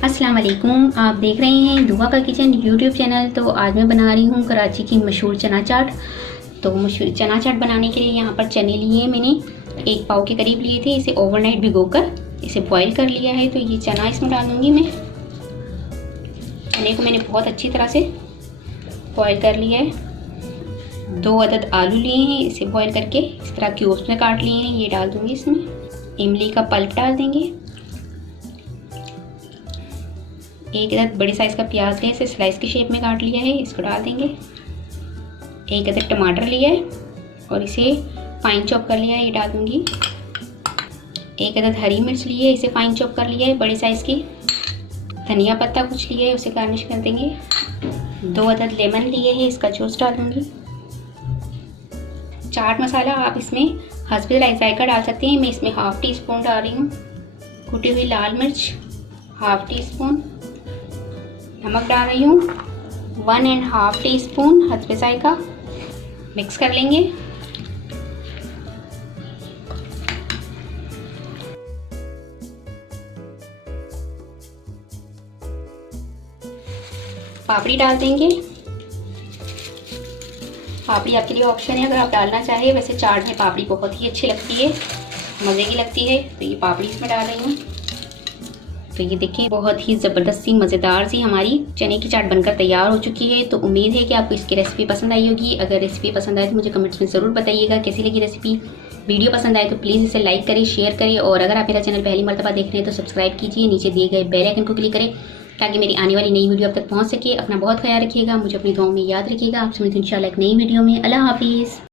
अस्सलाम वालेकुम। आप देख रहे हैं दुआ का किचन यूट्यूब चैनल। तो आज मैं बना रही हूँ कराची की मशहूर चना चाट। तो मशहूर चना चाट बनाने के लिए यहाँ पर चने लिए हैं मैंने, 1 पाव के करीब लिए थे। इसे ओवरनाइट भिगोकर इसे बॉईल कर लिया है। तो ये चना इसमें डाल दूँगी मैं। चने को मैंने बहुत अच्छी तरह से बॉईल कर लिया है। 2 अदद आलू लिए हैं, इसे बॉईल करके इस तरह क्यूब्स में काट लिए हैं, ये डाल दूँगी इसमें। इमली का पल्प डाल देंगे। 1 अदद बड़े साइज़ का प्याज है, इसे स्लाइस की शेप में काट लिया है, इसको डाल देंगे। 1 अदद टमाटर लिया है और इसे फाइन चॉप कर लिया है, ये डाल दूँगी। 1 अदद हरी मिर्च ली है, इसे फाइन चॉप कर लिया है बड़ी साइज़ की। धनिया पत्ता कुछ लिया है, उसे गार्निश कर देंगे। 2 अदद लेमन लिए हैं, इसका जूस डाल दूँगी। चाट मसाला आप इसमें हस्बे जायका डाल सकते हैं। मैं इसमें 1/2 टीस्पून डाल रही हूँ। कुटी हुई लाल मिर्च 1/2 टीस्पून, नमक डाल रही हूँ 1.5 टीस्पून हस्बे जायका। मिक्स कर लेंगे। पापड़ी डाल देंगे। पापड़ी आपके लिए ऑप्शन है, अगर आप डालना चाहें। वैसे चाट में पापड़ी बहुत ही अच्छी लगती है, मज़े की लगती है। तो ये पापड़ी इसमें डाल रही हूँ। तो ये देखिए बहुत ही ज़बरदस्त सी मज़ेदार सी हमारी चने की चाट बनकर तैयार हो चुकी है। तो उम्मीद है कि आपको इसकी रेसिपी पसंद आई होगी। अगर रेसिपी पसंद आए तो मुझे कमेंट्स में ज़रूर बताइएगा कैसी लगी रेसिपी। वीडियो पसंद आए तो प्लीज़ इसे लाइक करें, शेयर करें, और अगर आप मेरा चैनल पहली मर्तबा देख रहे हैं तो सब्सक्राइब कीजिए। नीचे दिए गए बेल आइकन को क्लिक करें ताकि मेरी आने वाली नई वीडियो आप तक पहुँच सके। अपना बहुत ख्याल रखिएगा, मुझे अपनी दुआओं में याद रखिएगा। आपसे मिलते हैं इंशाल्लाह एक नई वीडियो में। अल्लाह हाफिज़।